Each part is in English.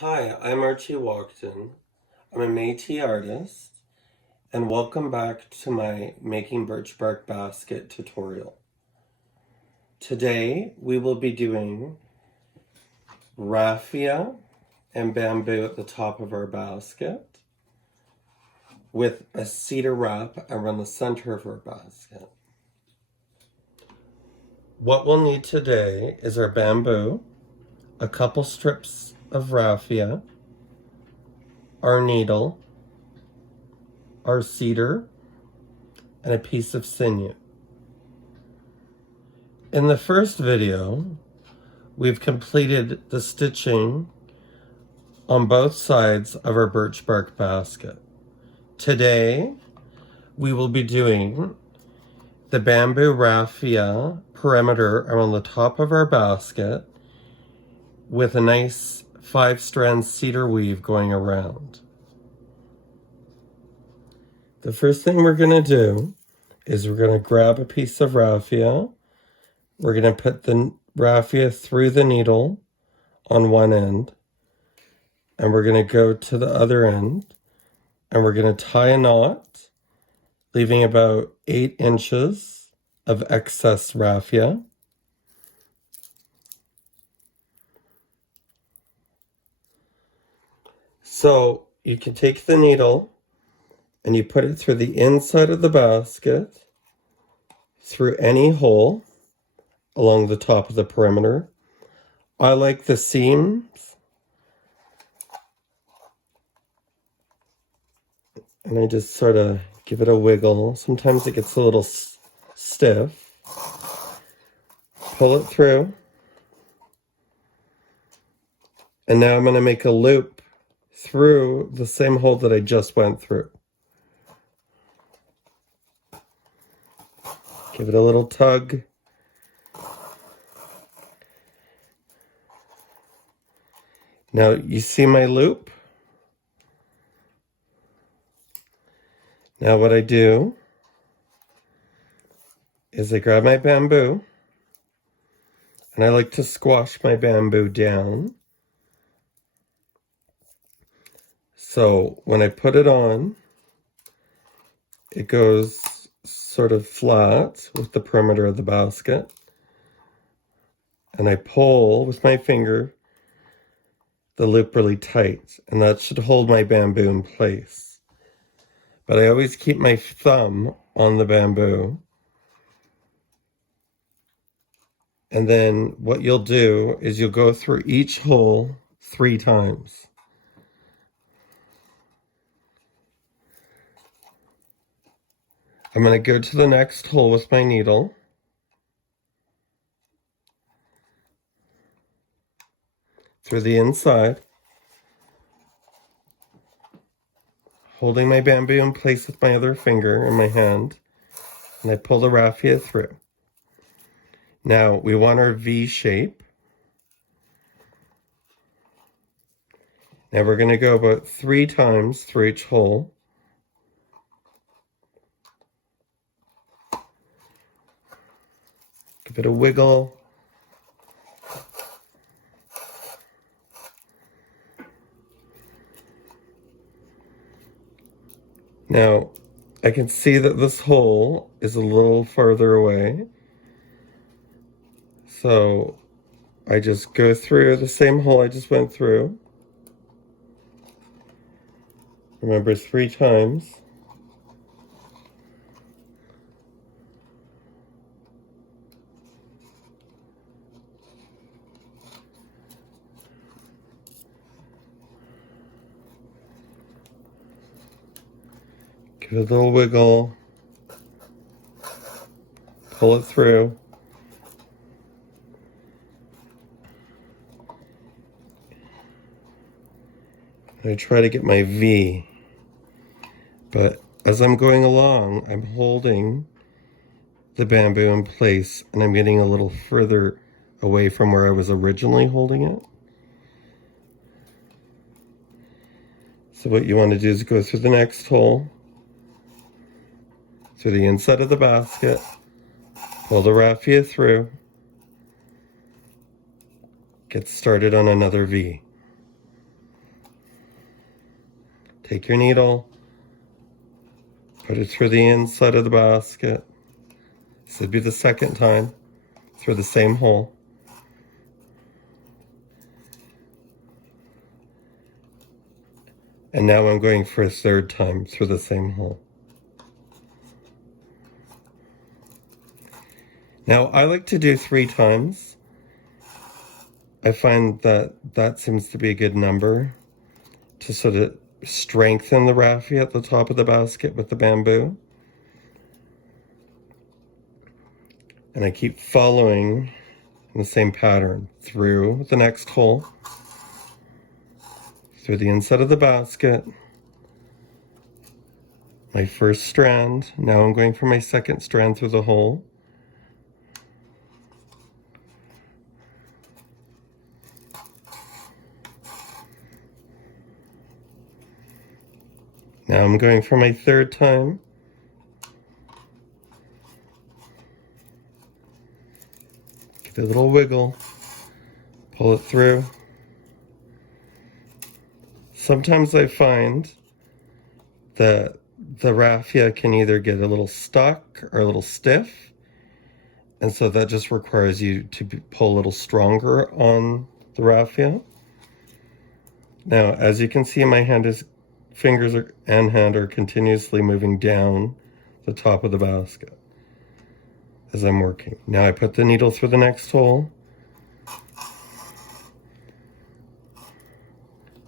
Hi, I'm Archie Walkton. I'm a Métis artist, and welcome back to my Making Birch Bark Basket tutorial. Today, we will be doing raffia and bamboo at the top of our basket with a cedar wrap around the center of our basket. What we'll need today is our bamboo, a couple strips of raffia, our needle, our cedar, and a piece of sinew. In the first video, we've completed the stitching on both sides of our birch bark basket. Today, we will be doing the bamboo raffia perimeter around the top of our basket with a nice 5-strand cedar weave going around. The first thing we're going to do is we're going to grab a piece of raffia. We're going to put the raffia through the needle on one end, and we're going to go to the other end, and we're going to tie a knot, leaving about 8 inches of excess raffia. So you can take the needle and you put it through the inside of the basket, through any hole along the top of the perimeter. I like the seams, and I just sort of give it a wiggle. Sometimes it gets a little stiff. Pull it through. And now I'm going to make a loop through the same hole that I just went through. Give it a little tug. Now you see my loop? Now what I do is I grab my bamboo, and I like to squash my bamboo down. So when I put it on, it goes sort of flat with the perimeter of the basket. And I pull with my finger the loop really tight, and that should hold my bamboo in place. But I always keep my thumb on the bamboo. And then what you'll do is you'll go through each hole 3 times. I'm going to go to the next hole with my needle. Through the inside. Holding my bamboo in place with my other finger in my hand. And I pull the raffia through. Now we want our V shape. Now we're going to go about 3 times through each hole. Give it a wiggle. Now, I can see that this hole is a little farther away. So I just go through the same hole I just went through. Remember, 3 times. Give it a little wiggle. Pull it through. I try to get my V. But as I'm going along, I'm holding the bamboo in place, and I'm getting a little further away from where I was originally holding it. So what you want to do is go through the next hole, through the inside of the basket, pull the raffia through, get started on another V. Take your needle, put it through the inside of the basket. This would be the second time through the same hole. And now I'm going for a third time through the same hole. Now I like to do 3 times. I find that that seems to be a good number to sort of strengthen the raffia at the top of the basket with the bamboo. And I keep following in the same pattern through the next hole, through the inside of the basket, my first strand. Now I'm going for my second strand through the hole. Now I'm going for my third time. Give it a little wiggle, pull it through. Sometimes I find that the raffia can either get a little stuck or a little stiff, and so that just requires you to pull a little stronger on the raffia. Now, as you can see, my fingers and hand are continuously moving down the top of the basket as I'm working. Now I put the needle through the next hole,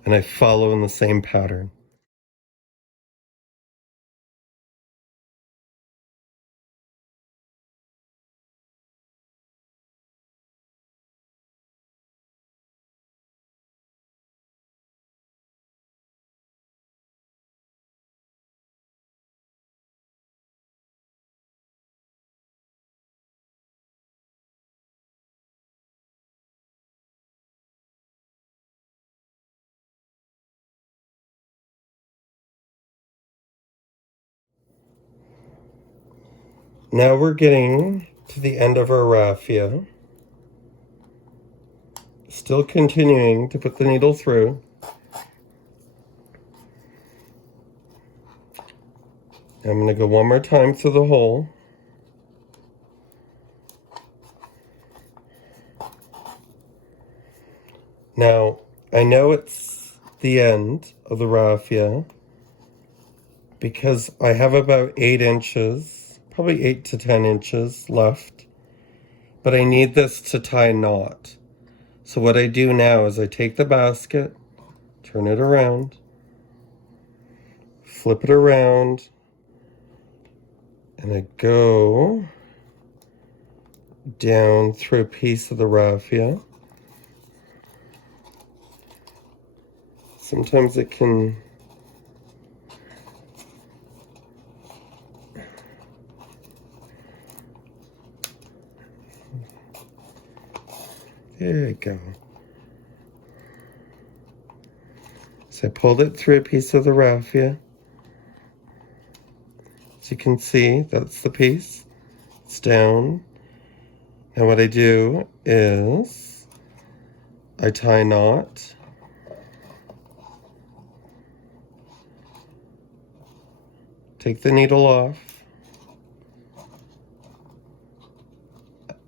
and I follow in the same pattern. Now we're getting to the end of our raffia. Still continuing to put the needle through. I'm going to go one more time through the hole. Now, I know it's the end of the raffia because I have about 8 inches, probably 8 to 10 inches left, but I need this to tie a knot. So what I do now is I take the basket, turn it around, flip it around, and I go down through a piece of the raffia. Sometimes it can there you go. So I pulled it through a piece of the raffia. As you can see, that's the piece. It's down. Now what I do is I tie a knot. Take the needle off.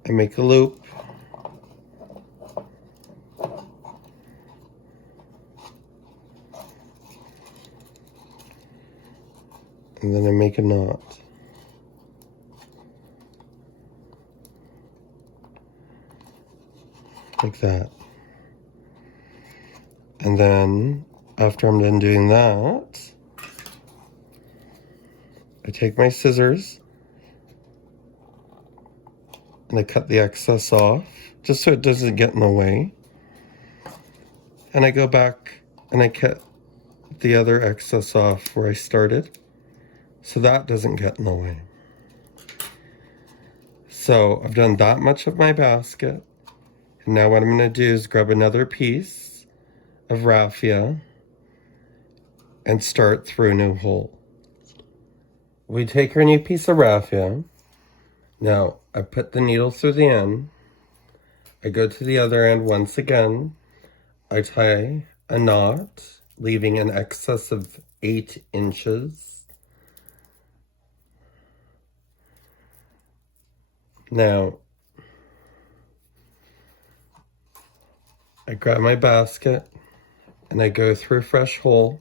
I make a loop. And then I make a knot. Like that. And then, after I'm done doing that, I take my scissors and I cut the excess off, just so it doesn't get in the way. And I go back and I cut the other excess off where I started, so that doesn't get in the way. So I've done that much of my basket. And now what I'm going to do is grab another piece of raffia and start through a new hole. We take our new piece of raffia. Now I put the needle through the end. I go to the other end once again. I tie a knot leaving an excess of 8 inches. Now, I grab my basket and I go through a fresh hole.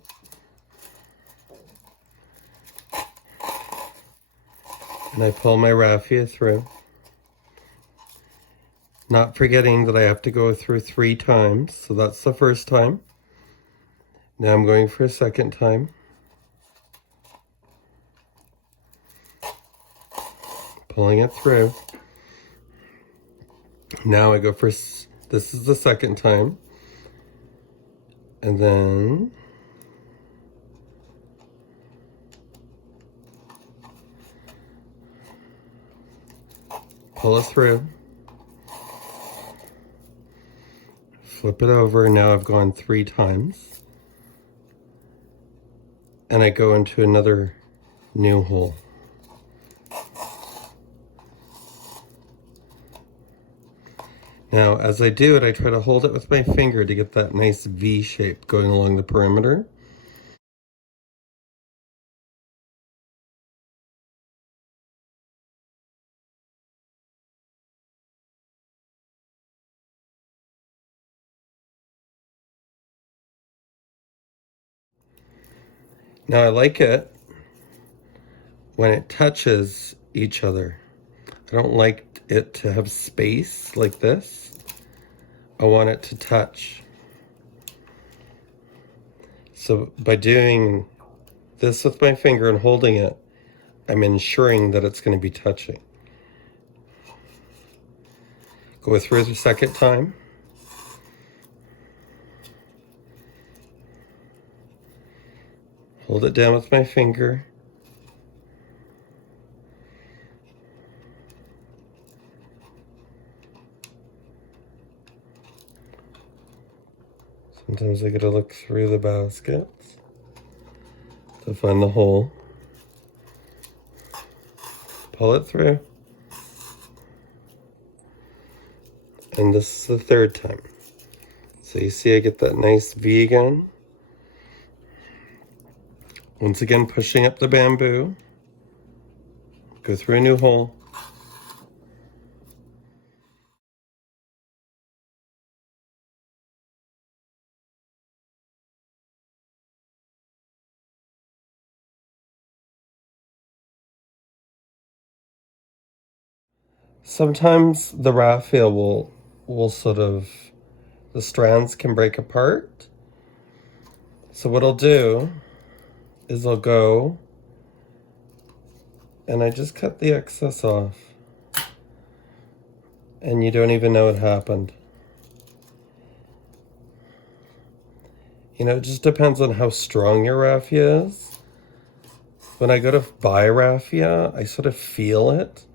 And I pull my raffia through. Not forgetting that I have to go through 3 times. So that's the first time. Now I'm going for a second time. Pulling it through. Now I go for, this is the second time. And then pull it through. Flip it over. Now I've gone 3 times. And I go into another new hole. Now, as I do it, I try to hold it with my finger to get that nice V shape going along the perimeter. Now, I like it when it touches each other. I don't like it to have space like this. I want it to touch. So by doing this with my finger and holding it, I'm ensuring that it's going to be touching. Go through the second time. Hold it down with my finger. Sometimes I gotta look through the baskets to find the hole. Pull it through. And this is the third time. So you see I get that nice V again. Once again, pushing up the bamboo. Go through a new hole. Sometimes the raffia will sort of, the strands can break apart. So what I'll do is I'll go and I just cut the excess off. And you don't even know it happened. You know, it just depends on how strong your raffia is. When I go to buy raffia, I sort of feel it.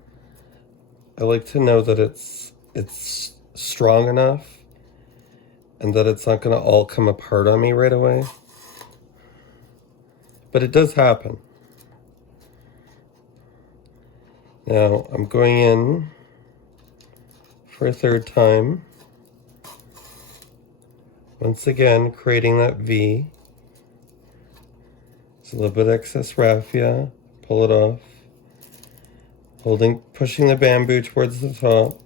I like to know that it's strong enough and that it's not going to all come apart on me right away. But it does happen. Now I'm going in for a third time. Once again, creating that V. It's a little bit excess raffia. Pull it off. Pushing the bamboo towards the top.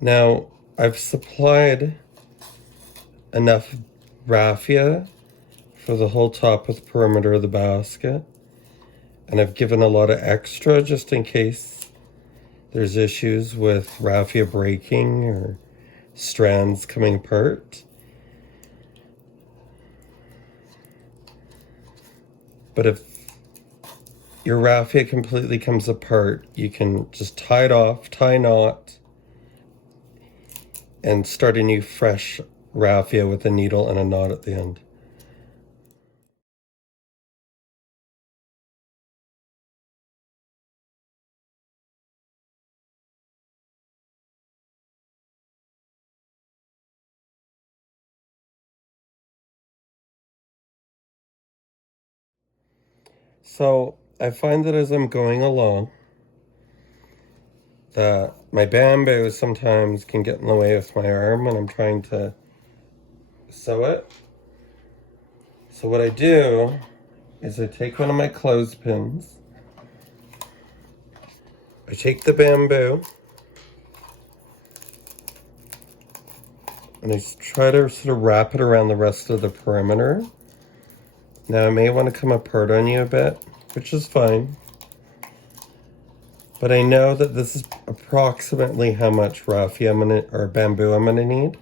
Now, I've supplied enough raffia for the whole top of the perimeter of the basket. And I've given a lot of extra just in case there's issues with raffia breaking or strands coming apart. But if your raffia completely comes apart, you can just tie it off, tie a knot, and start a new fresh raffia with a needle and a knot at the end. So I find that as I'm going along, that my bamboo sometimes can get in the way with my arm when I'm trying to sew it. So what I do is I take one of my clothespins, I take the bamboo, and I try to sort of wrap it around the rest of the perimeter. Now it may want to come apart on you a bit, which is fine. But I know that this is approximately how much raffia or bamboo I'm gonna need.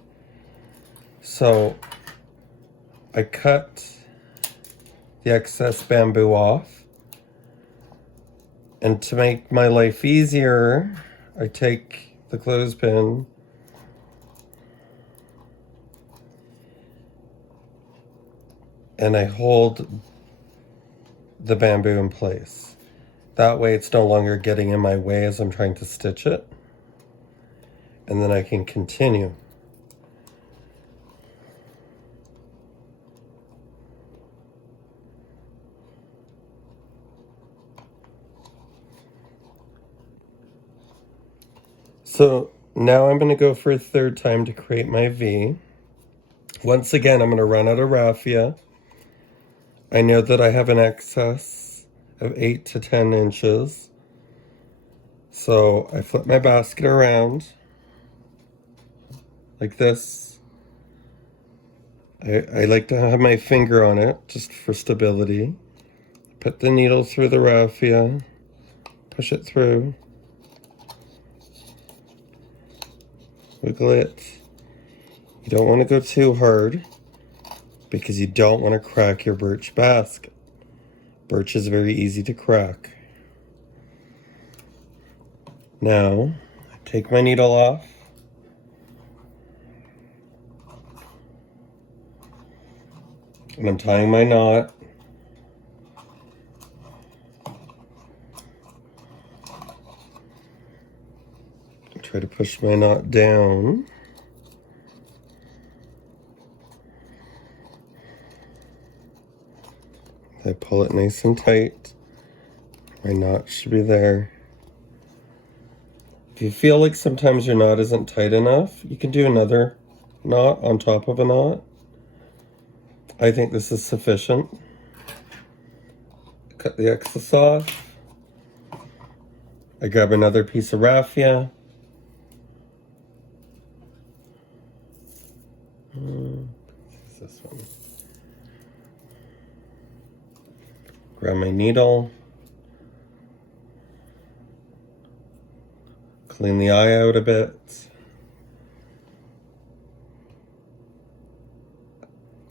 So I cut the excess bamboo off. And to make my life easier, I take the clothespin and I hold the bamboo in place. That way it's no longer getting in my way as I'm trying to stitch it. And then I can continue. So now I'm going to go for a third time to create my V. Once again, I'm going to run out of raffia. I know that I have an excess of 8 to 10 inches. So I flip my basket around like this. I like to have my finger on it just for stability. Put the needle through the raffia, push it through, wiggle it. You don't want to go too hard because you don't want to crack your birch basket. Birch is very easy to crack. Now, I take my needle off. And I'm tying my knot. I try to push my knot down. I pull it nice and tight. My knot should be there. If you feel like sometimes your knot isn't tight enough, you can do another knot on top of a knot. I think this is sufficient. Cut the excess off. I grab another piece of raffia. This one. Grab my needle. Clean the eye out a bit.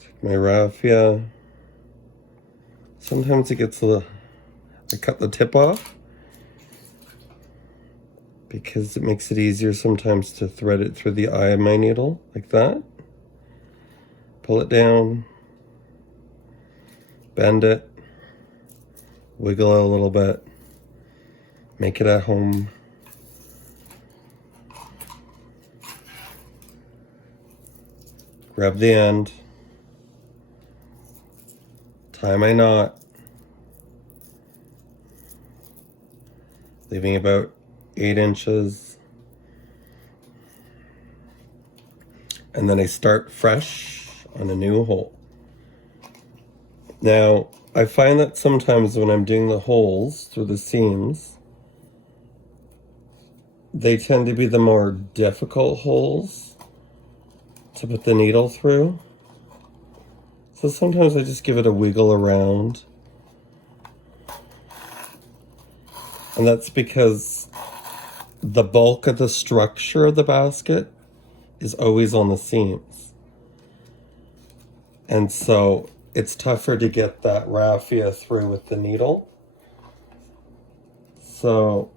Take my raffia. Sometimes it gets a little, I cut the tip off because it makes it easier sometimes to thread it through the eye of my needle, like that. Pull it down, bend it, wiggle it a little bit, make it at home. Grab the end, tie my knot, leaving about 8 inches. And then I start fresh on a new hole. Now, I find that sometimes when I'm doing the holes through the seams, they tend to be the more difficult holes to put the needle through. So sometimes I just give it a wiggle around. And that's because the bulk of the structure of the basket is always on the seams. And so it's tougher to get that raffia through with the needle. So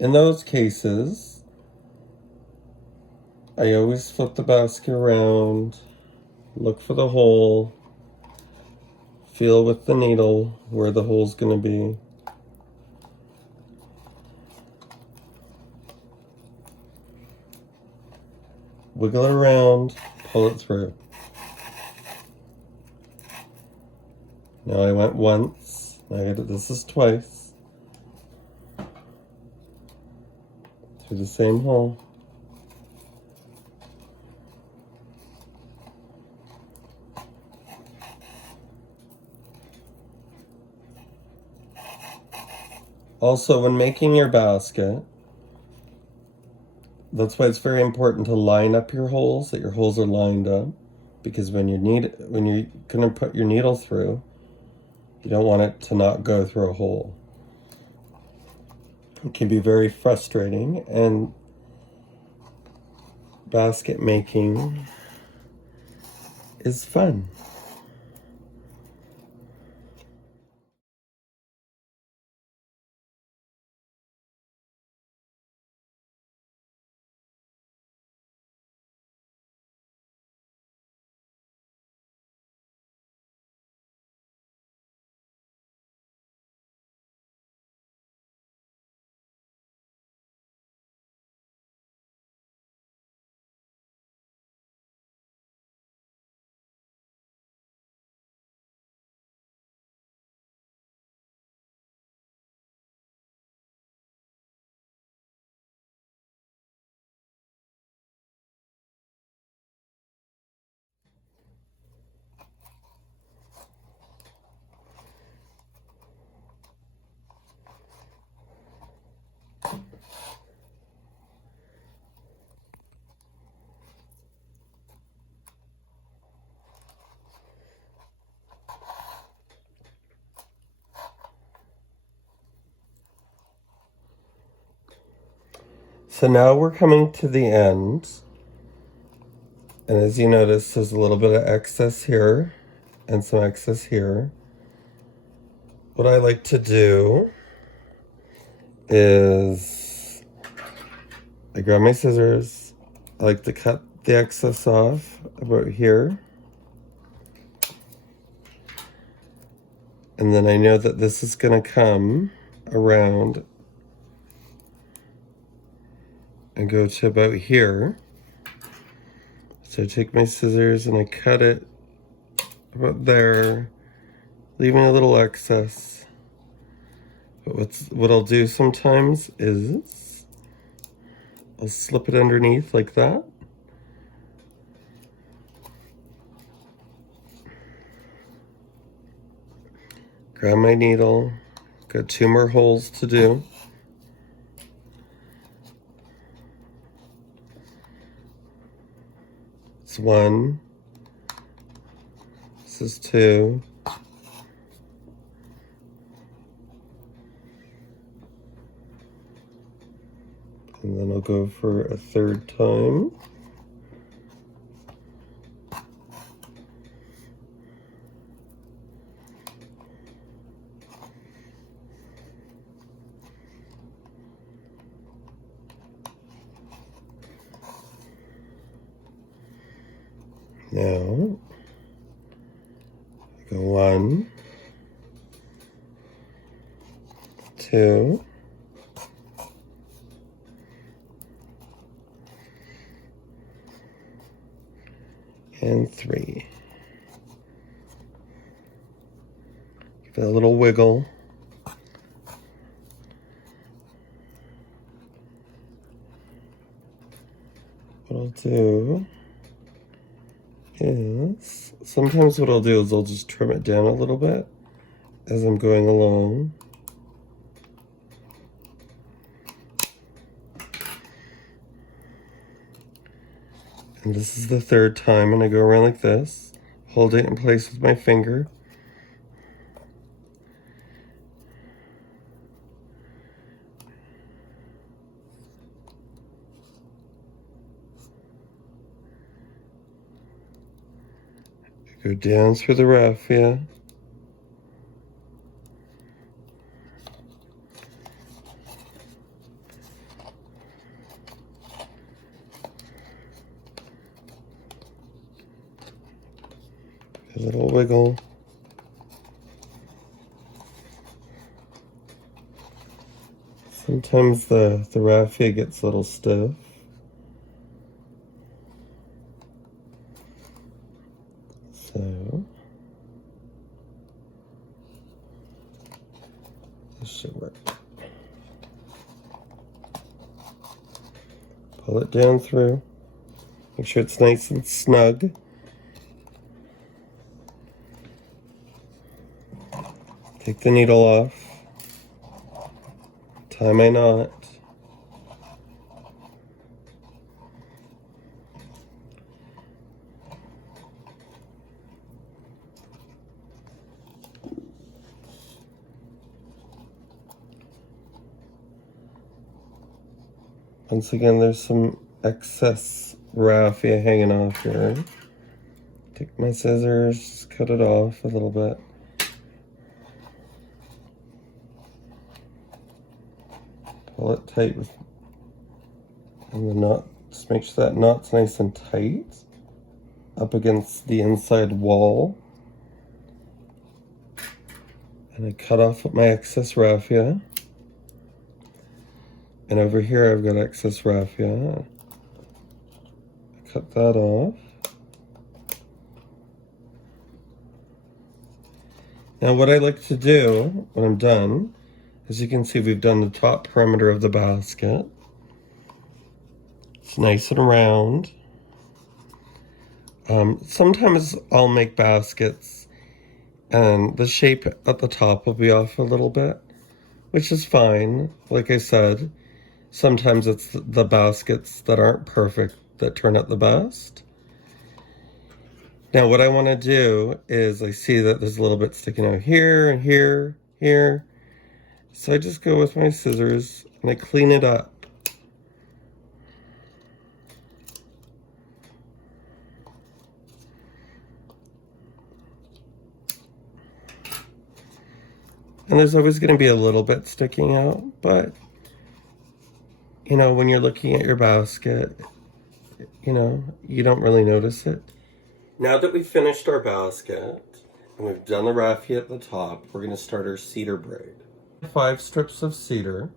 in those cases, I always flip the basket around, look for the hole, feel with the needle where the hole's going to be. Wiggle it around, pull it through. Now I went once, now I got this is twice. Through the same hole. Also, when making your basket, that's why it's very important to line up your holes, that your holes are lined up, because when you're gonna put your needle through, you don't want it to not go through a hole. It can be very frustrating, and basket making is fun. So now we're coming to the end. And as you notice, there's a little bit of excess here and some excess here. What I like to do is I grab my scissors. I like to cut the excess off about here. And then I know that this is going to come around and go to about here. So I take my scissors and I cut it about there, leaving a little excess. But what I'll do sometimes is I'll slip it underneath like that. Grab my needle. Got 2 more holes to do. It's 1. This is 2. And then I'll go for a 3rd time. Now, go 1, 2, and 3. Give it a little wiggle. What I'll do is, sometimes what I'll do is I'll just trim it down a little bit as I'm going along. And this is the 3rd time, and I go around like this, hold it in place with my finger. Go down through the raffia. A little wiggle. Sometimes the raffia gets a little stiff. So this should work. Pull it down through. Make sure it's nice and snug. Take the needle off. Tie my knot. Once again, there's some excess raffia hanging off here. Take my scissors, cut it off a little bit. Pull it tight with the knot. Just make sure that knot's nice and tight up against the inside wall. And I cut off my excess raffia. And over here I've got excess raffia. Cut that off. Now what I like to do when I'm done, as you can see, we've done the top perimeter of the basket. It's nice and round. Sometimes I'll make baskets and the shape at the top will be off a little bit, which is fine. Like I said, sometimes it's the baskets that aren't perfect that turn out the best. Now what I want to do is I see that there's a little bit sticking out here and here, here. So I just go with my scissors and I clean it up. And there's always going to be a little bit sticking out, but you know, when you're looking at your basket, you know, you don't really notice it. Now that we've finished our basket and we've done the raffia at the top, we're going to start our cedar braid. 5 strips of cedar.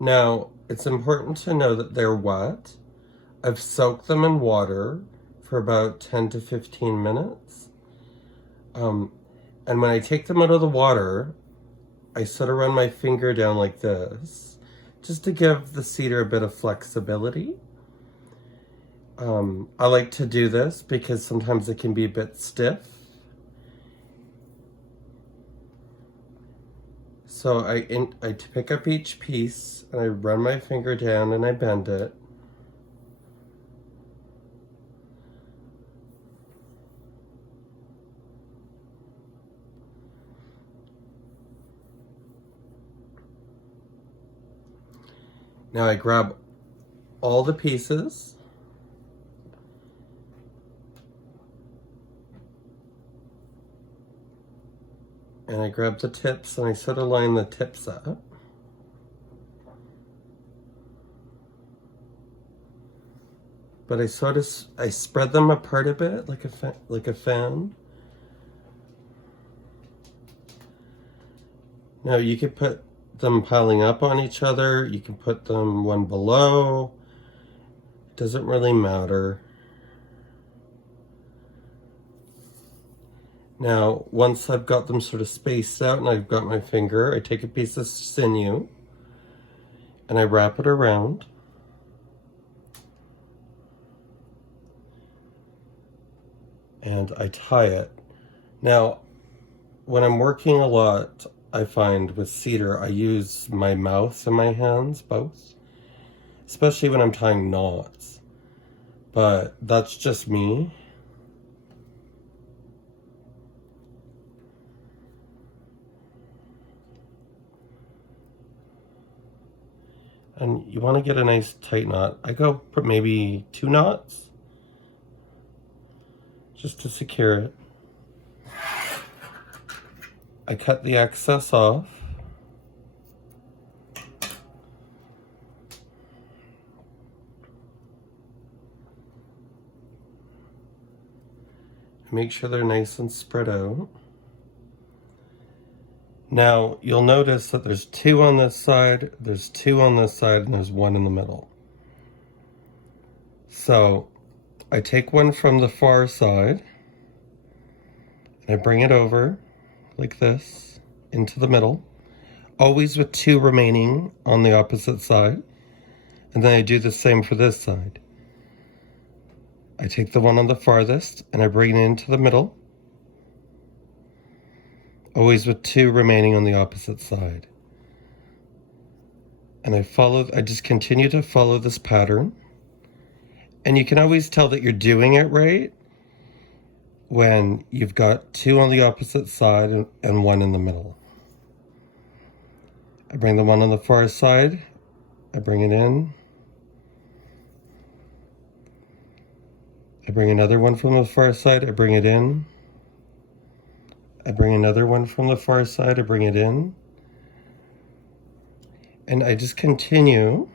Now, it's important to know that they're wet. I've soaked them in water for about 10 to 15 minutes. And when I take them out of the water, I sort of run my finger down like this, just to give the cedar a bit of flexibility. I like to do this because sometimes it can be a bit stiff. So I pick up each piece and I run my finger down and I bend it. Now I grab all the pieces and I grab the tips and I sort of line the tips up. But I spread them apart a bit like a fan. Now you could put them piling up on each other. You can put them one below. It doesn't really matter. Now, once I've got them sort of spaced out and I've got my finger, I take a piece of sinew and I wrap it around. And I tie it. Now, when I'm working a lot, I find with cedar, I use my mouth and my hands, both. Especially when I'm tying knots. But that's just me. And you want to get a nice tight knot. I go put maybe 2 knots. Just to secure it. I cut the excess off. Make sure they're nice and spread out. Now, you'll notice that there's 2 on this side, there's 2 on this side, and there's 1 in the middle. So, I take one from the far side, and I bring it over like this into the middle, always with 2 remaining on the opposite side, and then I do the same for this side. I take the one on the farthest and I bring it into the middle, always with 2 remaining on the opposite side. And I just continue to follow this pattern. And you can always tell that you're doing it right when you've got 2 on the opposite side and 1 in the middle. I bring the one on the far side, I bring it in. I bring another one from the far side, I bring it in. I bring another one from the far side, I bring it in. And I just continue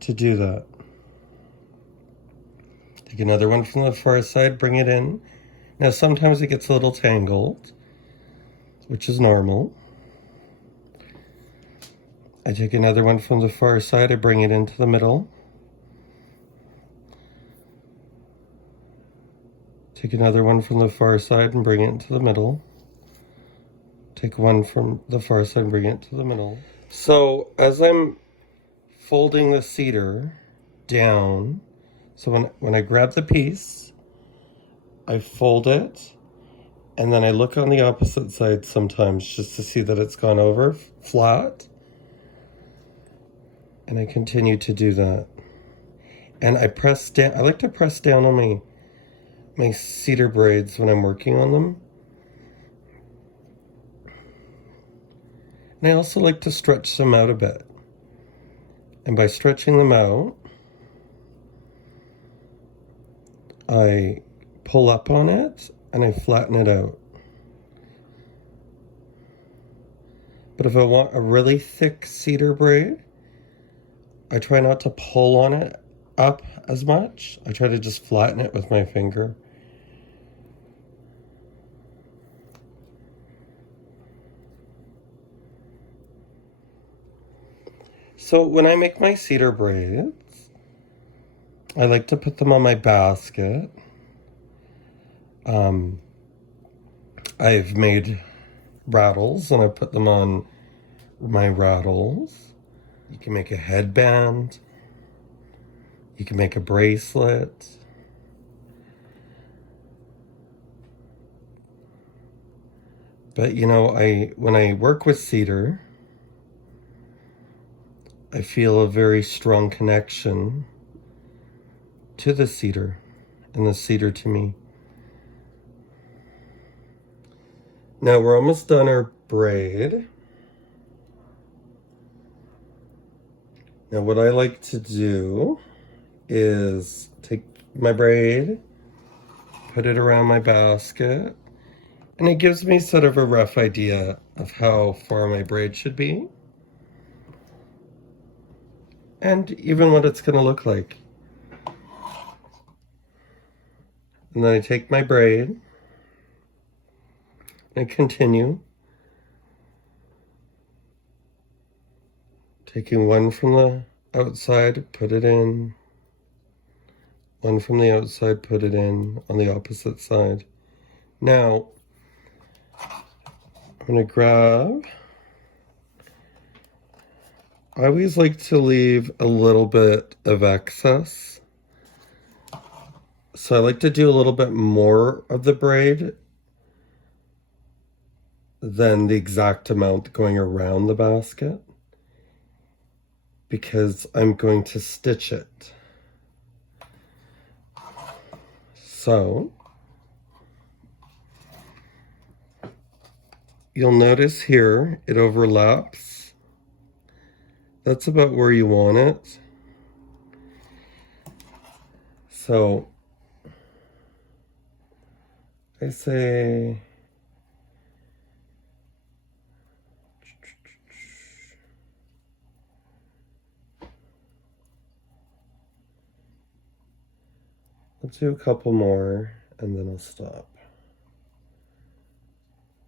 to do that. Take another one from the far side, bring it in. Now sometimes it gets a little tangled, which is normal. I take another one from the far side, I bring it into the middle. Take another one from the far side and bring it into the middle. Take one from the far side and bring it to the middle. So as I'm folding the cedar down, so when I grab the piece, I fold it, and then I look on the opposite side sometimes just to see that it's gone over flat. And I continue to do that. And I press down, I like to press down on my cedar braids when I'm working on them. And I also like to stretch them out a bit. And by stretching them out, I pull up on it and I flatten it out. But if I want a really thick cedar braid, I try not to pull on it up as much. I try to just flatten it with my finger. So when I make my cedar braids, I like to put them on my basket. I've made rattles and I put them on my rattles. You can make a headband. You can make a bracelet. But you know, when I work with cedar, I feel a very strong connection to the cedar and the cedar to me. Now we're almost done our braid. Now what I like to do is take my braid, put it around my basket, and it gives me sort of a rough idea of how far my braid should be. And even what it's going to look like. And then I take my braid and continue. Taking one from the outside, put it in. One from the outside, put it in on the opposite side. Now, I'm going to grab. I always like to leave a little bit of excess. So I like to do a little bit more of the braid than the exact amount going around the basket, because I'm going to stitch it. So you'll notice here it overlaps. That's about where you want it. So I say let's do a couple more and then I'll stop.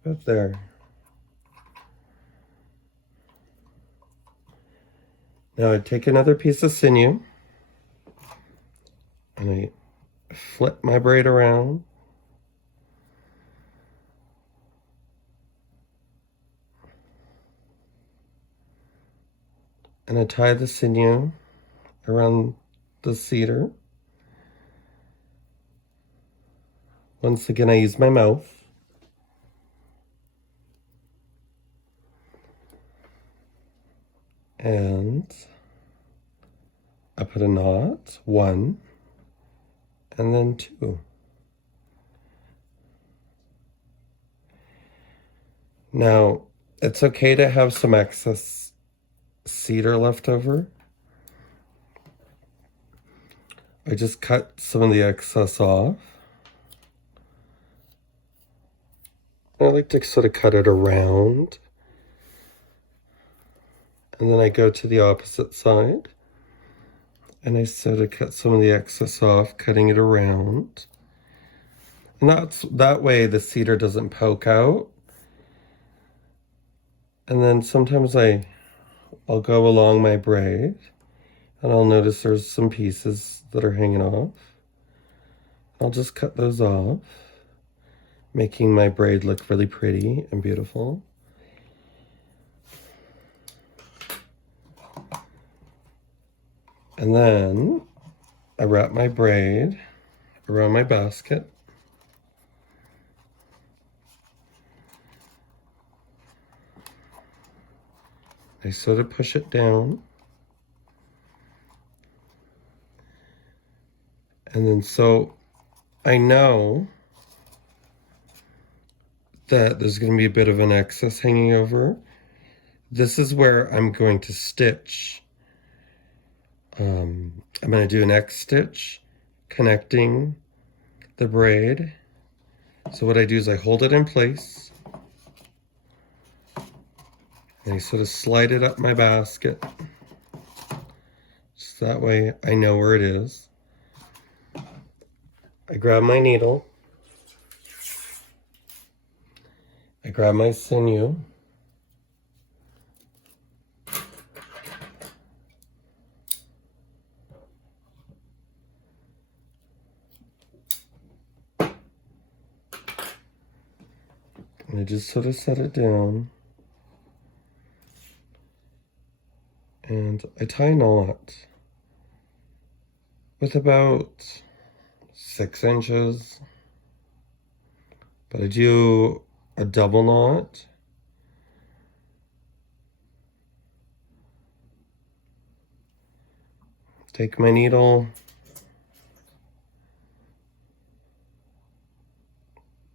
About there. Now I take another piece of sinew and I flip my braid around. And I tie the sinew around the cedar. Once again, I use my mouth. And I put a knot, 1, and then 2. Now, it's okay to have some excess cedar left over. I just cut some of the excess off. I like to sort of cut it around. And then I go to the opposite side. And I sort of cut some of the excess off, cutting it around. And that way the cedar doesn't poke out. And then sometimes I'll go along my braid and I'll notice there's some pieces that are hanging off. I'll just cut those off, making my braid look really pretty and beautiful. And then I wrap my braid around my basket. I sort of push it down. And then so I know that there's going to be a bit of an excess hanging over. This is where I'm going to stitch. I'm going to do an X stitch connecting the braid. So what I do is I hold it in place. And I sort of slide it up my basket. Just that way I know where it is. I grab my needle. I grab my sinew. And I just sort of set it down. And I tie a knot with about 6 inches. But I do a double knot. Take my needle,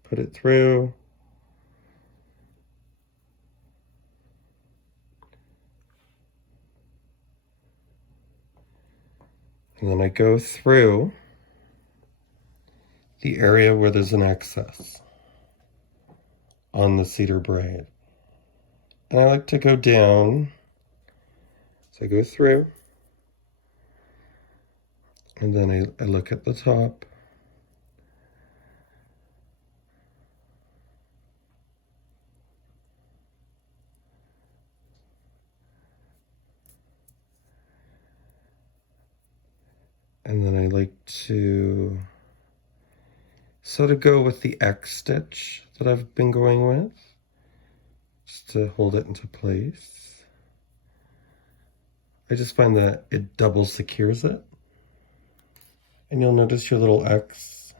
put it through, and then I go through the area where there's an excess on the cedar braid. And I like to go down, so I go through, and then I look at the top. And then I like to sort of go with the X stitch that I've been going with, just to hold it into place. I just find that it double secures it. And you'll notice your little X.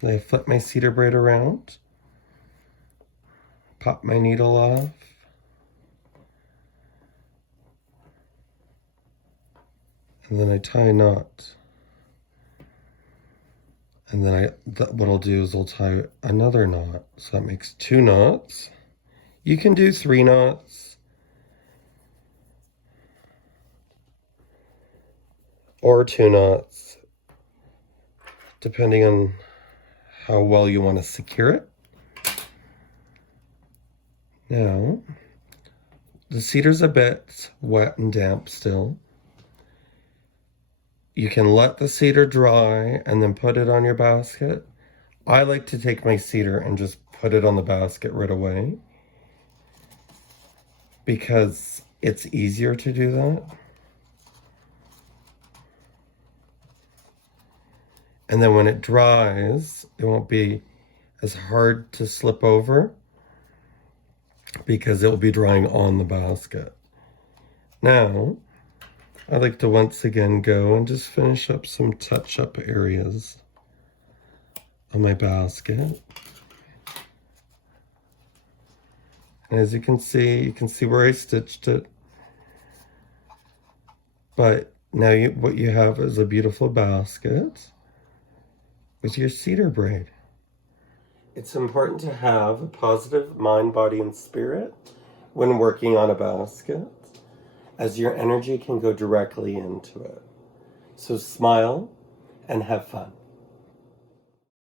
And I flip my cedar braid around, pop my needle off, and then I tie a knot. And then what I'll do is I'll tie another knot. So that makes 2 knots. You can do 3 knots. Or 2 knots, depending on how well you want to secure it. Now, the cedar's a bit wet and damp still. You can let the cedar dry and then put it on your basket. I like to take my cedar and just put it on the basket right away because it's easier to do that. And then when it dries, it won't be as hard to slip over because it will be drying on the basket. Now, I like to once again go and just finish up some touch-up areas on my basket. And as you can see where I stitched it. But now what you have is a beautiful basket with your cedar braid. It's important to have a positive mind, body, and spirit when working on a basket, as your energy can go directly into it. So smile and have fun.